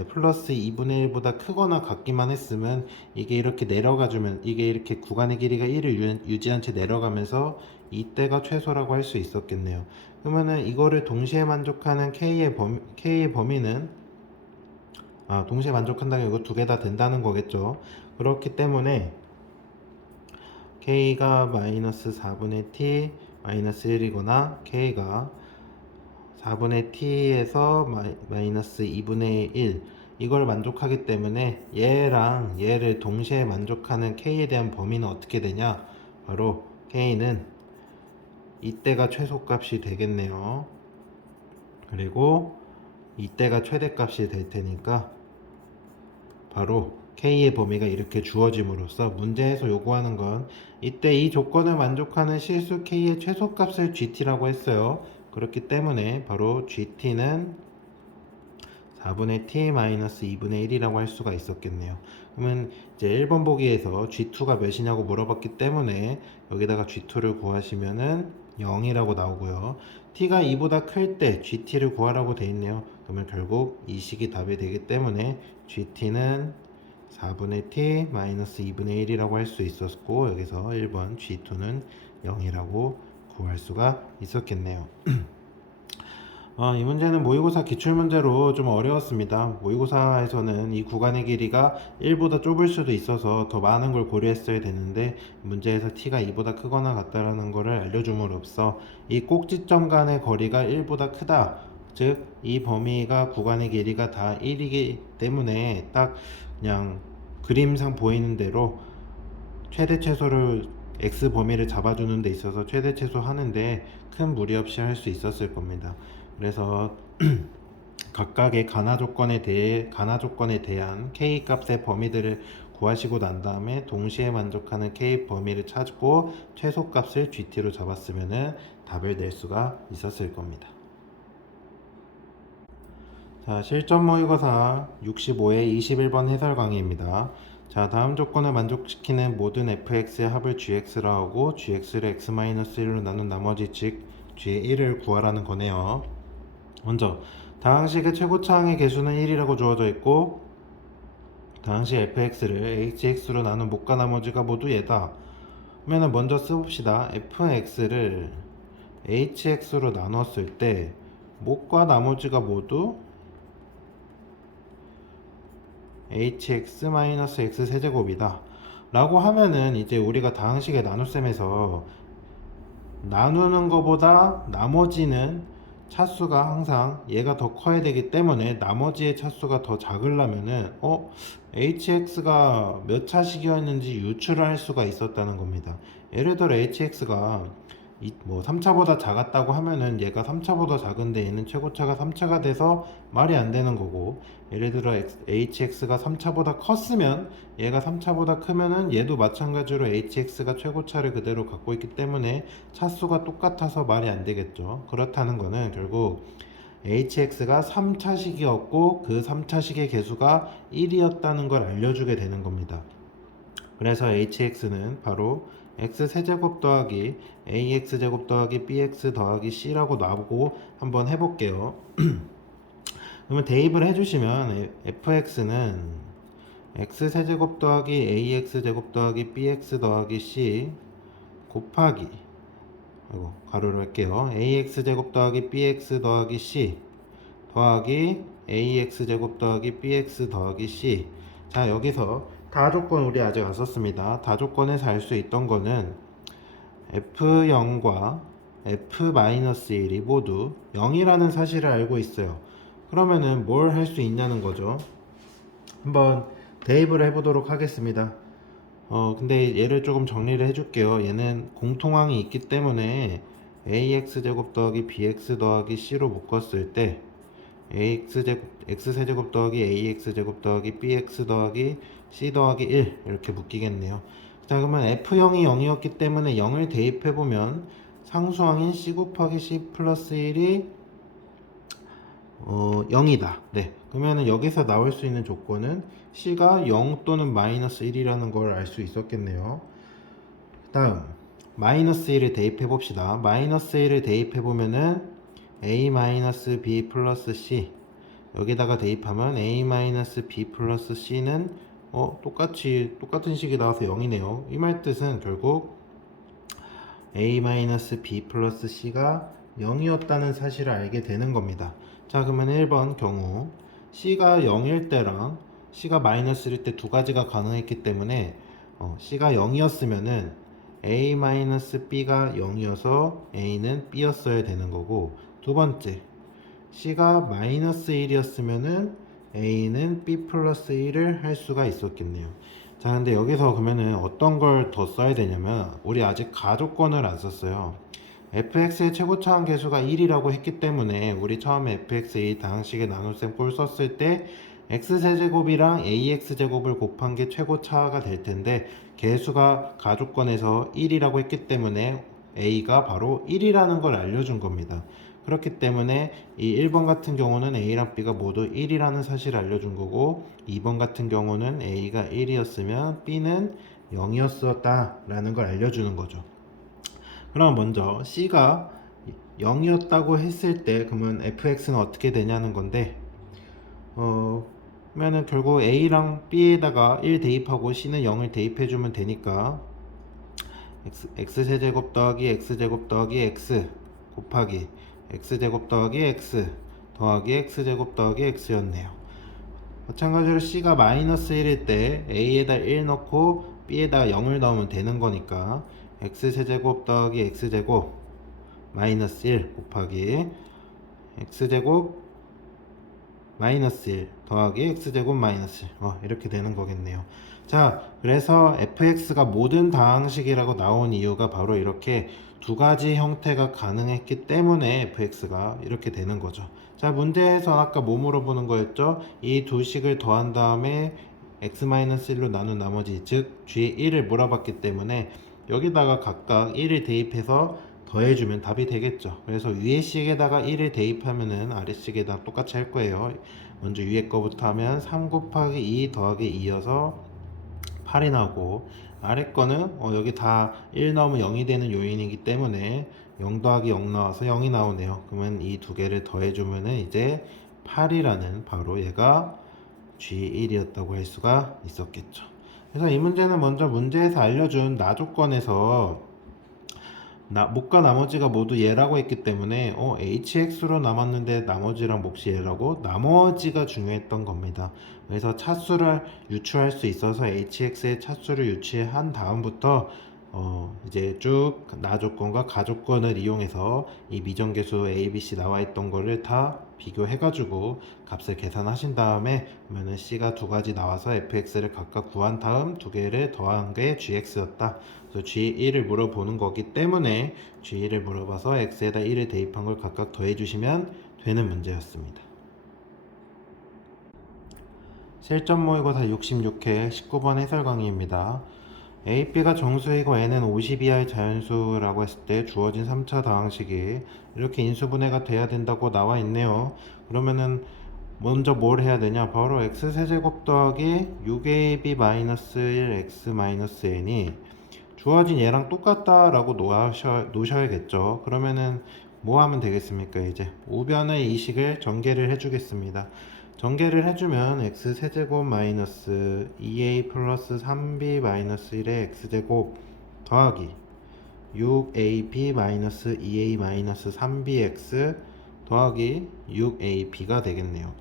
플러스 2분의 1보다 크거나 같기만 했으면 이게 이렇게 내려가주면 이게 이렇게 구간의 길이가 1을 유지한 채 내려가면서 이때가 최소라고 할 수 있었겠네요. 그러면은 이거를 동시에 만족하는 K의 범위는 동시에 만족한다면 이거 두 개 다 된다는 거겠죠. 그렇기 때문에 K가 마이너스 4분의 T 마이너스 1이거나 K가 4분의 t에서 마이너스 2분의 1 이걸 만족하기 때문에 얘랑 얘를 동시에 만족하는 k에 대한 범위는 어떻게 되냐, 바로 k는 이때가 최소값이 되겠네요. 그리고 이때가 최대값이 될 테니까 바로 k의 범위가 이렇게 주어짐으로써 문제에서 요구하는 건 이때 이 조건을 만족하는 실수 k의 최소값을 gt라고 했어요. 그렇기 때문에 바로 gt는 4분의 t-2분의 1이라고 할 수가 있었겠네요. 그러면 이제 1번 보기에서 g2가 몇이냐고 물어봤기 때문에 여기다가 g2를 구하시면은 0이라고 나오고요. t가 2보다 클 때 gt를 구하라고 돼 있네요. 그러면 결국 이 식이 답이 되기 때문에 gt는 4분의 t-2분의 1이라고 할 수 있었고, 여기서 1번 g2는 0이라고 구할 수가 있었겠네요. 이 문제는 모의고사 기출문제로 좀 어려웠습니다. 모의고사에서는 이 구간의 길이가 1보다 좁을 수도 있어서 더 많은 걸 고려했어야 되는데, 문제에서 t가 2보다 크거나 같다라는 것을 알려줌으로써 이 꼭지점 간의 거리가 1보다 크다, 즉 이 범위가 구간의 길이가 다 1이기 때문에 딱 그냥 그림상 보이는 대로 최대 최소를 x 범위를 잡아주는 데 있어서 최대 최소 하는데 큰 무리 없이 할 수 있었을 겁니다. 그래서 각각의 가나 조건에 대한 k 값의 범위들을 구하시고 난 다음에 동시에 만족하는 k 범위를 찾고 최소 값을 gt로 잡았으면 답을 낼 수가 있었을 겁니다. 자, 실전 모의고사 65회 21번 해설 강의입니다. 자, 다음 조건을 만족시키는 모든 fx의 합을 gx라 하고 gx를 x-1로 나눈 나머지 즉 g1을 구하라는 거네요. 먼저 다항식의 최고차항의 개수는 1이라고 주어져 있고, 다항식 fx를 hx로 나눈 못과 나머지가 모두 얘다. 그러면 먼저 써봅시다. fx를 hx로 나눴을 때 못과 나머지가 모두 hx-x 세제곱이다 라고 하면은, 이제 우리가 다항식의 나눗셈에서 나누는 것보다 나머지는 차수가 항상 얘가 더 커야 되기 때문에 나머지의 차수가 더 작으려면은 hx가 몇 차식이었는지 유추를 할 수가 있었다는 겁니다. 예를 들어 hx가 3차보다 작았다고 하면은 얘가 3차보다 작은데 얘는 최고차가 3차가 돼서 말이 안 되는 거고, 예를 들어 hx가 3차보다 컸으면 얘가 3차보다 크면은 얘도 마찬가지로 hx가 최고차를 그대로 갖고 있기 때문에 차수가 똑같아서 말이 안 되겠죠. 그렇다는 거는 결국 hx가 3차식이었고 그 3차식의 개수가 1이었다는 걸 알려주게 되는 겁니다. 그래서 hx는 바로 x세제곱 더하기 ax제곱 더하기 bx 더하기 c라고 나오고 한번 해볼게요. 그러면 대입을 해주시면 fx는 x세제곱 더하기 ax제곱 더하기 bx 더하기 c 곱하기 가로로 할게요. ax제곱 더하기 bx 더하기 c 더하기 ax제곱 더하기 bx 더하기 c. 자, 여기서 다조건 우리 아직 안 썼습니다. 다조건에서 알 수 있던 거는 f0과 f-1이 모두 0이라는 사실을 알고 있어요. 그러면은 뭘 할 수 있냐는 거죠. 한번 대입을 해보도록 하겠습니다. 근데 얘를 조금 정리를 해줄게요. 얘는 공통항이 있기 때문에 ax제곱 더하기 bx 더하기 c로 묶었을 때 x세제곱 더하기 ax제곱 더하기 bx 더하기 c 더하기 1 이렇게 묶이겠네요. 자, 그러면 f0이 0이었기 때문에 0을 대입해보면 상수항인 c 곱하기 c 플러스 1이 0이다. 네. 그러면은 여기서 나올 수 있는 조건은 C가 0 또는 마이너스 1이라는 걸 알 수 있었겠네요. 다음 마이너스 1을 대입해 봅시다. 마이너스 1을 대입해 보면은 a 마이너스 b 플러스 c 여기다가 대입하면 a 마이너스 b 플러스 c는 똑같은 식이 나와서 0이네요. 이 말 뜻은 결국 a 마이너스 b 플러스 c가 0이었다는 사실을 알게 되는 겁니다. 자, 그러면 1번 경우 c가 0일 때랑 c가 마이너스일 때 두 가지가 가능했기 때문에 c가 0이었으면은 a-b가 0이어서 a는 b였어야 되는 거고, 두 번째 c가 마이너스 1이었으면은 a는 b 플러스 1을 할 수가 있었겠네요. 자, 근데 여기서 그러면은 어떤 걸 더 써야 되냐면, 우리 아직 가조건을 안 썼어요. fx의 최고차항 계수가 1이라고 했기 때문에 우리 처음에 fx의 다항식의 나눗셈 꼴 썼을 때 x세제곱이랑 ax제곱을 곱한 게 최고차가 될 텐데, 계수가 가조건에서 1이라고 했기 때문에 a가 바로 1이라는 걸 알려준 겁니다. 그렇기 때문에 이 1번 같은 경우는 a랑 b가 모두 1이라는 사실을 알려준 거고, 2번 같은 경우는 a가 1이었으면 b는 0이었었다 라는 걸 알려주는 거죠. 그럼 먼저 c가 0이었다고 했을 때 그러면 fx는 어떻게 되냐는 건데, 그러면은 결국 a랑 b에다가 1 대입하고 c는 0을 대입해주면 되니까 x세제곱 더하기 x제곱 더하기 x 곱하기 x제곱 더하기 x 더하기 x제곱 더하기 x였네요. 마찬가지로 c가 마이너스 1일 때 a에다 1 넣고 b에다 0을 넣으면 되는 거니까 x세제곱 더하기 x제곱 마이너스 1 곱하기 x제곱 마이너스 1 더하기 x제곱 마이너스 1 이렇게 되는 거겠네요. 자, 그래서 fx가 모든 다항식이라고 나온 이유가 바로 이렇게 두 가지 형태가 가능했기 때문에 fx가 이렇게 되는 거죠. 자, 문제에서 아까 뭐 물어보는 거였죠? 이 두 식을 더한 다음에 x-1로 나눈 나머지, 즉 g1을 물어봤기 때문에 여기다가 각각 1을 대입해서 더해주면 답이 되겠죠. 그래서 위에 식에다가 1을 대입하면은 아래 식에다 똑같이 할 거예요. 먼저 위에 거부터 하면 3 곱하기 2 더하기 2여서 8이 나오고, 아래 거는 여기 다 1 넣으면 0이 되는 요인이기 때문에 0 더하기 0 나와서 0이 나오네요. 그러면 이 두 개를 더해주면은 이제 8이라는 바로 얘가 G1이었다고 할 수가 있었겠죠. 그래서 이 문제는 먼저 문제에서 알려준 나 조건에서 몫과 나머지가 모두 얘라고 했기 때문에 hx로 남았는데 나머지랑 몫이 얘라고, 나머지가 중요했던 겁니다. 그래서 차수를 유추할 수 있어서 hx의 차수를 유추한 다음부터 이제 쭉 나 조건과 가 조건을 이용해서 이 미정계수 a, b, c 나와 있던 거를 다 비교해 가지고 값을 계산하신 다음에 그러면은 c가 두 가지 나와서 fx를 각각 구한 다음 두 개를 더한 게 gx였다. 그래서 g1을 물어보는 거기 때문에 g1을 물어봐서 x에다 1을 대입한 걸 각각 더해 주시면 되는 문제였습니다. 실전 모의고사 66회 19번 해설 강의입니다. a, b가 정수이고 n은 50 이하의 자연수라고 했을 때 주어진 3차 다항식이 이렇게 인수분해가 돼야 된다고 나와 있네요. 그러면은 먼저 뭘 해야 되냐? 바로 x세제곱 더하기 6ab 마이너스 1 x 마이너스 n이 주어진 얘랑 똑같다 라고 놓으셔야겠죠. 그러면은 뭐 하면 되겠습니까? 이제 우변의 이 식을 전개를 해주겠습니다. 전개를 해주면 x세제곱 마이너스 2a 플러스 3b 마이너스 1의 x제곱 더하기 6ab 마이너스 2a 마이너스 3bx 더하기 6ab가 되겠네요.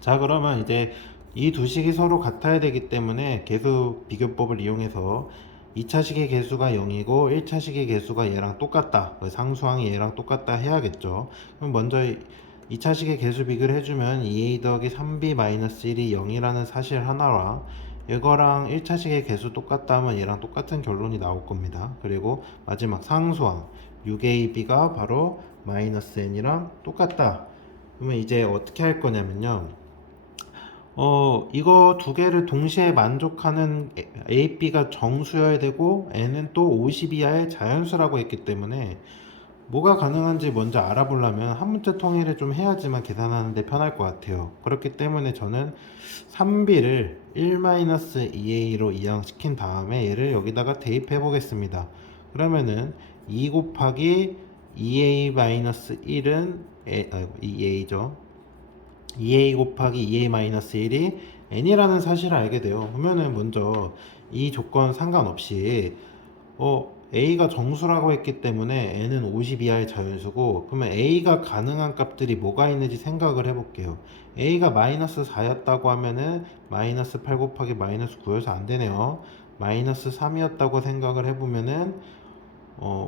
자, 그러면 이제 이 두 식이 서로 같아야 되기 때문에 계수 비교법을 이용해서 2차식의 개수가 0이고 1차식의 개수가 얘랑 똑같다, 상수항이 얘랑 똑같다 해야겠죠. 그럼 먼저 2차식의 개수 비교를 해주면 2a 더하기 3b 마이너스 1이 0이라는 사실 하나와 이거랑 1차식의 개수 똑같다 하면 얘랑 똑같은 결론이 나올 겁니다. 그리고 마지막 상수항 6ab가 바로 마이너스 n이랑 똑같다. 그러면 이제 어떻게 할 거냐면요, 이거 두 개를 동시에 만족하는 a, b가 정수여야 되고 n은 또 50 이하의 자연수라고 했기 때문에 뭐가 가능한지 먼저 알아보려면 한 문자 통일을 좀 해야지만 계산하는데 편할 것 같아요. 그렇기 때문에 저는 3b를 1-2a로 이항시킨 다음에 얘를 여기다가 대입해 보겠습니다. 그러면은 2 곱하기 2a-1은 2a죠. 2a 곱하기 2a-1이 n이라는 사실을 알게 돼요. 그러면은 먼저 이 조건 상관없이 a가 정수라고 했기 때문에 n은 50 이하의 자연수고, 그러면 a가 가능한 값들이 뭐가 있는지 생각을 해볼게요. a가 마이너스 4였다고 하면은 마이너스 8 곱하기 마이너스 9여서 안 되네요. 마이너스 3이었다고 생각을 해보면은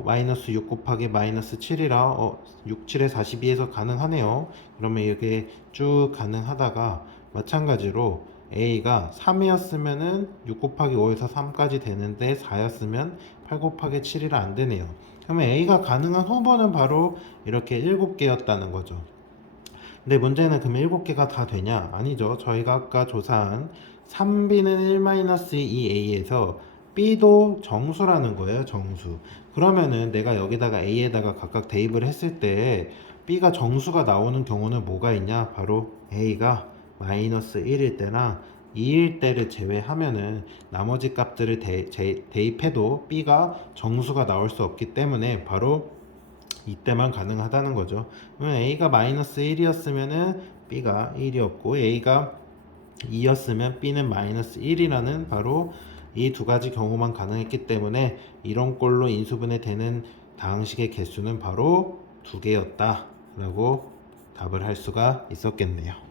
마이너스 6 곱하기 마이너스 7이라 6, 7에 42에서 가능하네요. 그러면 이게 쭉 가능하다가 마찬가지로 a가 3이었으면은 6 곱하기 5에서 3까지 되는데 4였으면 8 곱하기 7이라 안 되네요. 그러면 a가 가능한 후보는 바로 이렇게 7개였다는 거죠. 근데 문제는 그러면 7개가 다 되냐? 아니죠. 저희가 아까 조사한 3b는 1-2a에서 b도 정수라는 거예요. 정수. 그러면은 내가 여기다가 a에다가 각각 대입을 했을 때 b가 정수가 나오는 경우는 뭐가 있냐? 바로 a가 마이너스 1일 때나 2일 때를 제외하면은 나머지 값들을 대입해도 b가 정수가 나올 수 없기 때문에 바로 이때만 가능하다는 거죠. 그러면 a가 마이너스 1이었으면은 b가 1이었고, a가 2였으면 b는 마이너스 1이라는 바로 이 두 가지 경우만 가능했기 때문에 이런 꼴로 인수분해 되는 다항식의 개수는 바로 2개였다 라고 답을 할 수가 있었겠네요.